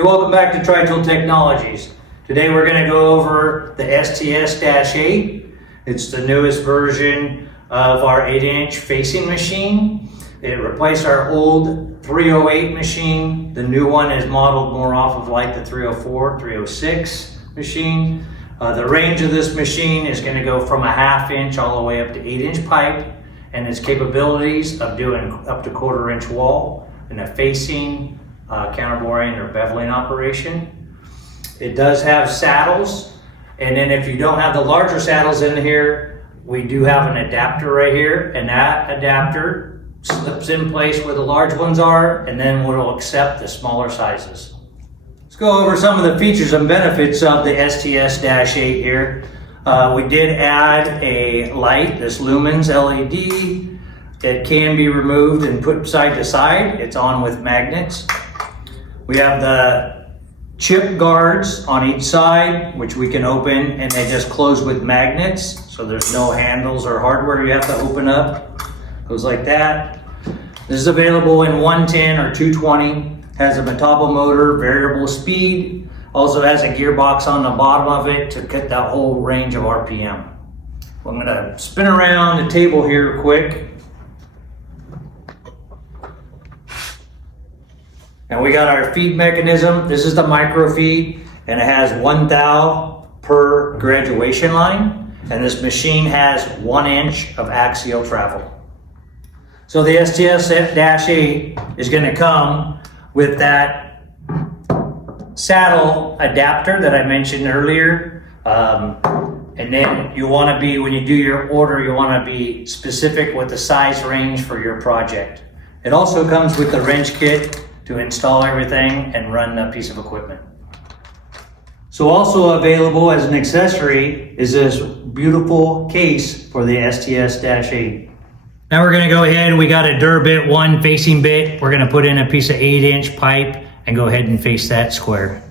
Hey, welcome back to Tri-Tool Technologies. Today we're going to go over the STS-8. It's the newest version of our 8-inch facing machine. It replaced our old 308 machine. The new one is modeled more off of like the 304, 306 machine. The range of this machine is going to go from a 1/2 inch all the way up to 8-inch pipe, and its capabilities of doing up to 1/4 inch wall in a facing, counterboring or beveling operation. It does have saddles, and then if you don't have the larger saddles in here, we do have an adapter right here, and that adapter slips in place where the large ones are, and then will accept the smaller sizes. Let's go over some of the features and benefits of the STS-8 here. We did add a light, this lumens LED. It can be removed and put side to side. It's on with magnets. We have the chip guards on each side, which we can open, and they just close with magnets. So there's no handles or hardware you have to open up. Goes like that. This is available in 110 or 220. Has a metabo motor, variable speed. Also has a gearbox on the bottom of it to get that whole range of RPM. I'm gonna spin around the table here quick. And we got our feed mechanism. This is the micro feed, and it has 1 thou per graduation line. And this machine has 1 inch of axial travel. So the STS-8 is gonna come with that saddle adapter that I mentioned earlier. And then you wanna be, when you do your order, you wanna be specific with the size range for your project. It also comes with the wrench kit to install everything and run a piece of equipment. So also available as an accessory is this beautiful case for the STS-8. Now we're gonna go ahead, we got a Durabit 1 facing bit. We're gonna put in a piece of 8-inch pipe and go ahead and face that square.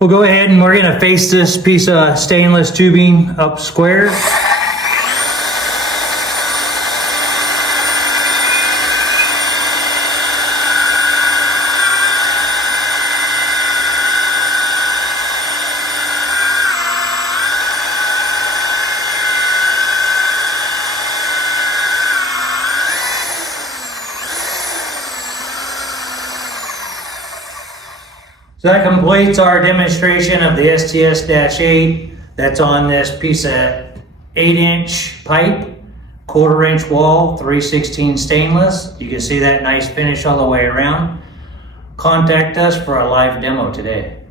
We'll go ahead and we're gonna face this piece of stainless tubing up square. So that completes our demonstration of the STS-8 that's on this piece of 8-inch pipe, 1/4 inch wall, 3/16 stainless. You can see that nice finish all the way around. Contact us for a live demo today.